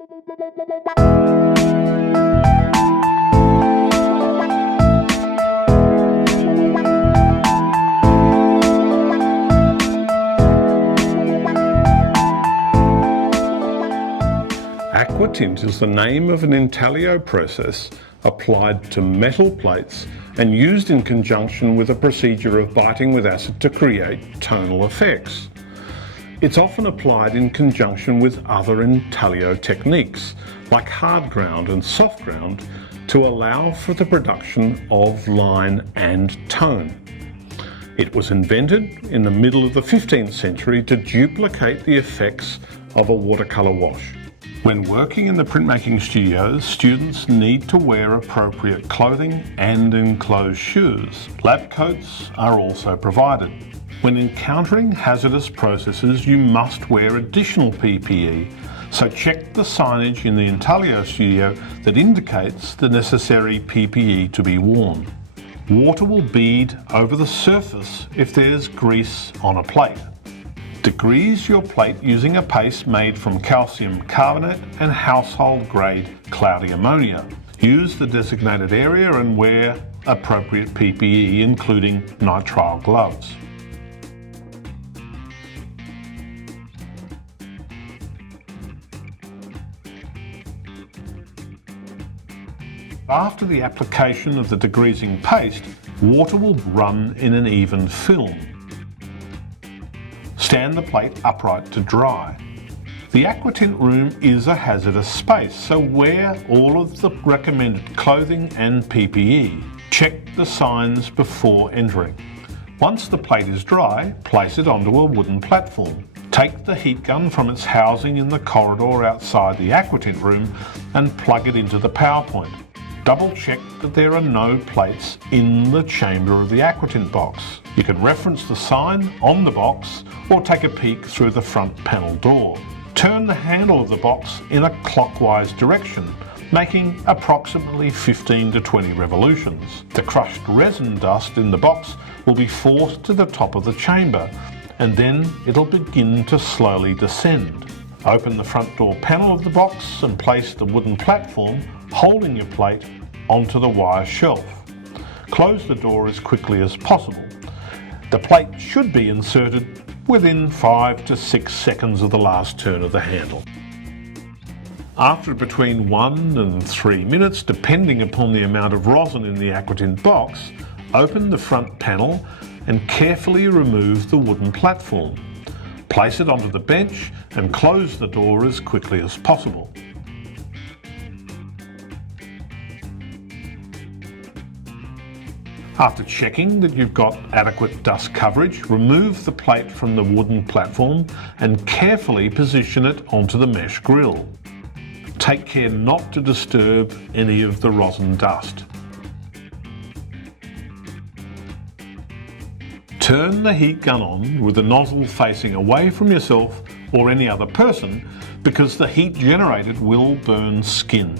Aquatint is the name of an intaglio process applied to metal plates and used in conjunction with a procedure of biting with acid to create tonal effects. It's often applied in conjunction with other intaglio techniques like hard ground and soft ground to allow for the production of line and tone. It was invented in the middle of the 15th century to duplicate the effects of a watercolour wash. When working in the printmaking studios, students need to wear appropriate clothing and enclosed shoes. Lab coats are also provided. When encountering hazardous processes, you must wear additional PPE, so check the signage in the Intaglio studio that indicates the necessary PPE to be worn. Water will bead over the surface if there's grease on a plate. Degrease your plate using a paste made from calcium carbonate and household grade cloudy ammonia. Use the designated area and wear appropriate PPE including nitrile gloves. After the application of the degreasing paste, water will run in an even film. Stand the plate upright to dry. The Aquatint room is a hazardous space, so wear all of the recommended clothing and PPE. Check the signs before entering. Once the plate is dry, place it onto a wooden platform. Take the heat gun from its housing in the corridor outside the Aquatint room and plug it into the power point. Double check that there are no plates in the chamber of the Aquatint box. You can reference the sign on the box or take a peek through the front panel door. Turn the handle of the box in a clockwise direction, making approximately 15 to 20 revolutions. The crushed resin dust in the box will be forced to the top of the chamber, and then it'll begin to slowly descend. Open the front door panel of the box and place the wooden platform holding your plate onto the wire shelf. Close the door as quickly as possible. The plate should be inserted within 5 to 6 seconds of the last turn of the handle. After between 1 and 3 minutes, depending upon the amount of rosin in the Aquatint box, open the front panel and carefully remove the wooden platform. Place it onto the bench and close the door as quickly as possible. After checking that you've got adequate dust coverage, remove the plate from the wooden platform and carefully position it onto the mesh grill. Take care not to disturb any of the rosin dust. Turn the heat gun on with the nozzle facing away from yourself or any other person because the heat generated will burn skin.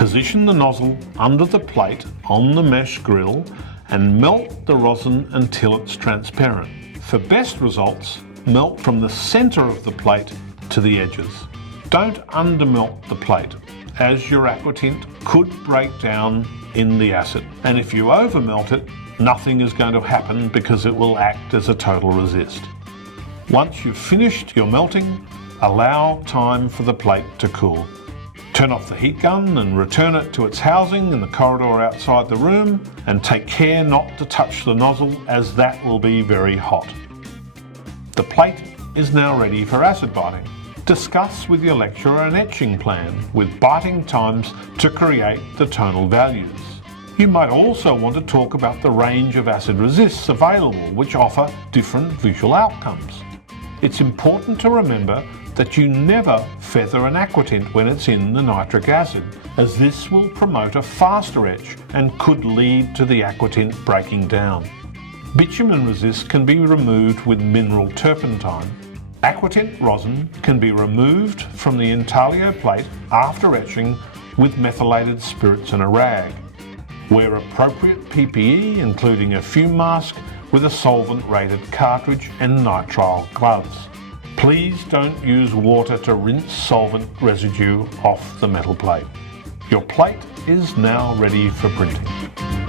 Position the nozzle under the plate on the mesh grill and melt the rosin until it's transparent. For best results, melt from the centre of the plate to the edges. Don't undermelt the plate, as your Aquatint could break down in the acid. And if you overmelt it, nothing is going to happen because it will act as a total resist. Once you've finished your melting, allow time for the plate to cool. Turn off the heat gun and return it to its housing in the corridor outside the room, and take care not to touch the nozzle as that will be very hot. The plate is now ready for acid biting. Discuss with your lecturer an etching plan with biting times to create the tonal values. You might also want to talk about the range of acid resists available which offer different visual outcomes. It's important to remember that you never feather an Aquatint when it's in the nitric acid, as this will promote a faster etch and could lead to the Aquatint breaking down. Bitumen resist can be removed with mineral turpentine. Aquatint rosin can be removed from the intaglio plate after etching with methylated spirits and a rag. Wear appropriate PPE, including a fume mask with a solvent-rated cartridge and nitrile gloves. Please don't use water to rinse solvent residue off the metal plate. Your plate is now ready for printing.